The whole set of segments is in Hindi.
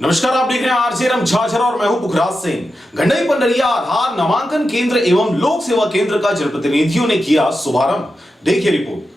नमस्कार, आप देख रहे हैं आरजे रमझाझर और मैं हूं पुखराज सिंह। गंडई पंडरिया आधार नामांकन केंद्र एवं लोक सेवा केंद्र का जनप्रतिनिधियों ने किया शुभारंभ। देखिए रिपोर्ट।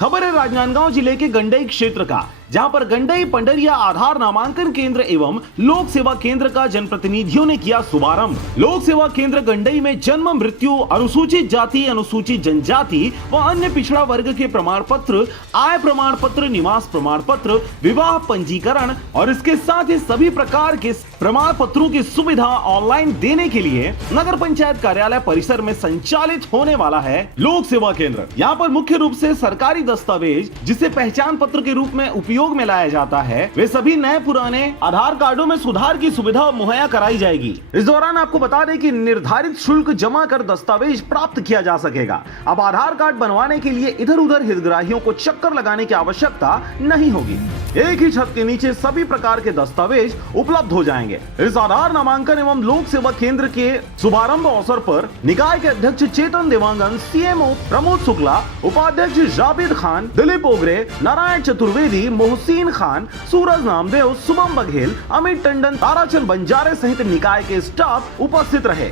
खबर है राजनांदगांव जिले के गंडई क्षेत्र का, जहां पर गंडई पंडरिया आधार नामांकन केंद्र एवं लोक सेवा केंद्र का जनप्रतिनिधियों ने किया शुभारंभ। लोक सेवा केंद्र गंडई में जन्म, मृत्यु, अनुसूचित जाति, अनुसूचित जनजाति व अन्य पिछड़ा वर्ग के प्रमाण पत्र, आय प्रमाण पत्र, निवास प्रमाण पत्र, विवाह पंजीकरण और इसके साथ ही सभी प्रकार के प्रमाण पत्रों की सुविधा ऑनलाइन देने के लिए नगर पंचायत कार्यालय परिसर में संचालित होने वाला है लोक सेवा केंद्र। यहाँ पर मुख्य रूप से सरकारी दस्तावेज, जिसे पहचान पत्र के रूप में उपयोग में लाया जाता है, वे सभी नए पुराने आधार कार्डों में सुधार की सुविधा मुहैया कराई जाएगी। इस दौरान आपको बता दें कि निर्धारित शुल्क जमा कर दस्तावेज प्राप्त किया जा सकेगा। अब आधार कार्ड बनवाने के लिए इधर उधर हितग्राहियों को चक्कर लगाने की आवश्यकता नहीं होगी। एक ही छत के नीचे सभी प्रकार के दस्तावेज उपलब्ध हो जाएंगे। इस आधार नामांकन एवं लोक सेवा केंद्र के शुभारंभ अवसर पर निकाय के अध्यक्ष चेतन देवांगन, सीएमओ प्रमोद शुक्ला, उपाध्यक्ष जावेद खान, दिलीप ओगरे, नारायण चतुर्वेदी, मोहसिन खान, सूरज नामदेव, शुभम बघेल, अमित टंडन, ताराचंद बंजारे सहित निकाय के स्टाफ उपस्थित रहे।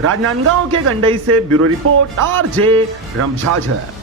राजनांदगांव के गंडई से ब्यूरो रिपोर्ट, आरजे रमझाझर।